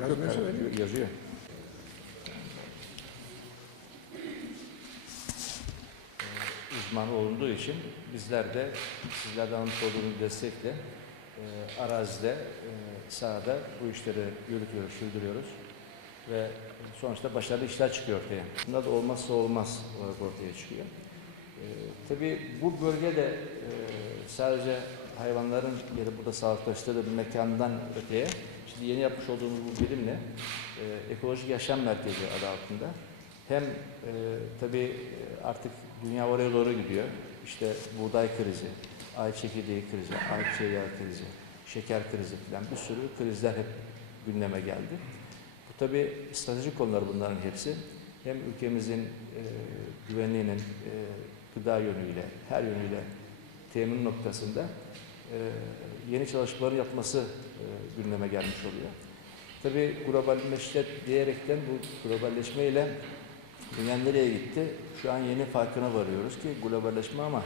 Yazmıyorsa veriyor. Yazıyor. Ee, uzman olunduğu için bizler de sizlerden almış olduğunuz destekle e, arazide, e, sahada bu işleri yürütüyoruz, sürdürüyoruz ve sonuçta başarılı işler çıkıyor ortaya. Bunlar da olmazsa olmaz olarak ortaya çıkıyor. E, tabii bu bölgede e, sadece hayvanların yeri burada sağlıklaştırdığı bir mekandan öteye, şimdi yeni yapmış olduğumuz bu birimle e, ekolojik yaşam merkezi adı altında hem e, tabii artık dünya oraya doğru gidiyor. İşte buğday krizi, ay çekirdeği krizi, ayçiçeği yağı krizi, şeker krizi falan bir sürü krizler hep gündeme geldi. Bu tabii stratejik konular bunların hepsi. Hem ülkemizin e, güvenliğinin e, gıda yönüyle, her yönüyle temin noktasında e, yeni çalışmaların yapması e, gündeme gelmiş oluyor. Tabii globalleşme diyerekten bu globalleşmeyle dünya nereye gitti? Şu an yeni farkına varıyoruz ki globalleşme ama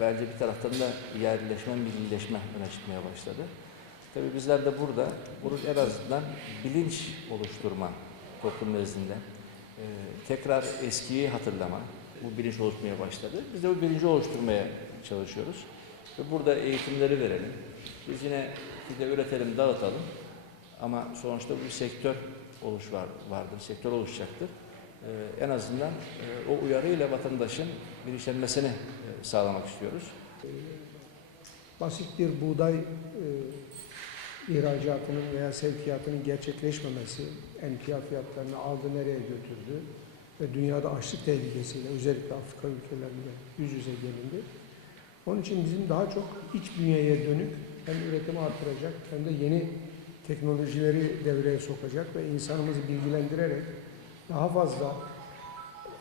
bence bir taraftan da yerleşme, millileşme öne çıkmaya başladı. Tabii bizler de burada bunun en azından bilinç oluşturma toplum nezdinde. Ee, tekrar eskiyi hatırlama, bu bilinç oluşmaya başladı. Biz de bu bilinci oluşturmaya çalışıyoruz. Ve burada eğitimleri verelim. Biz yine bir de üretelim, dağıtalım. Ama sonuçta bir sektör oluş var, vardır, sektör oluşacaktır. Ee, en azından e, o uyarıyla vatandaşın bilinçlenmesini e, sağlamak istiyoruz. Basit bir buğday e, ihracatının veya sevkiyatının gerçekleşmemesi emtia fiyatlarını aldı nereye götürdü ve dünyada açlık tehlikesiyle özellikle Afrika ülkelerinde yüz yüze gelindi. Onun için bizim daha çok iç bünyeye dönük hem üretimi artıracak hem de yeni teknolojileri devreye sokacak ve insanımızı bilgilendirerek daha fazla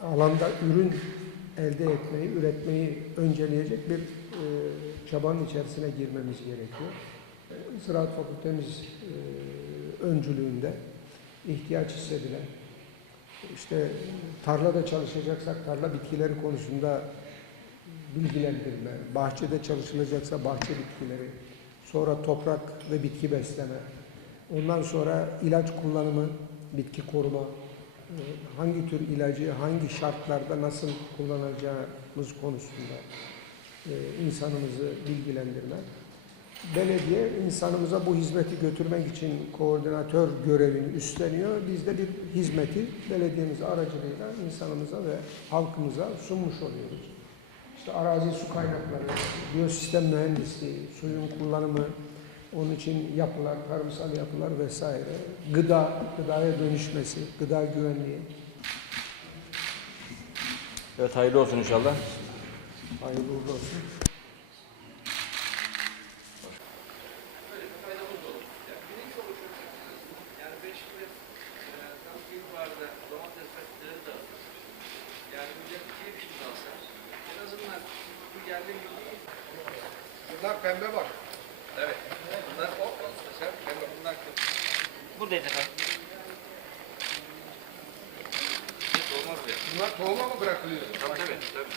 alanda ürün elde etmeyi, üretmeyi önceleyecek bir e, çabanın içerisine girmemiz gerekiyor. E, Ziraat Fakültemiz e, öncülüğünde ihtiyaç hissedilen, işte tarlada çalışacaksak tarla bitkileri konusunda bilgilendirme, bahçede çalışılacaksa bahçe bitkileri, sonra toprak ve bitki besleme, ondan sonra ilaç kullanımı, bitki koruma, e, hangi tür ilacı hangi şartlarda nasıl kullanacağımız konusunda e, insanımızı bilgilendirme. Belediye insanımıza bu hizmeti götürmek için koordinatör görevini üstleniyor. Biz de bir hizmeti belediyemiz aracılığıyla insanımıza ve halkımıza sunmuş oluyoruz. İşte arazi su kaynakları, biyosistem mühendisliği, suyun kullanımı, onun için yapılar, tarımsal yapılar vesaire, gıda, gıdaya dönüşmesi, gıda güvenliği. Evet hayırlı olsun inşallah. Hayırlı olsun. Bunlar pembe bak. Evet. Bunlar o mesela pembe bunlar Buradayız efendim. hiç olmaz ya. Bunlar tohuma mı bırakılıyor? Tabii tabii. tabii, tabii.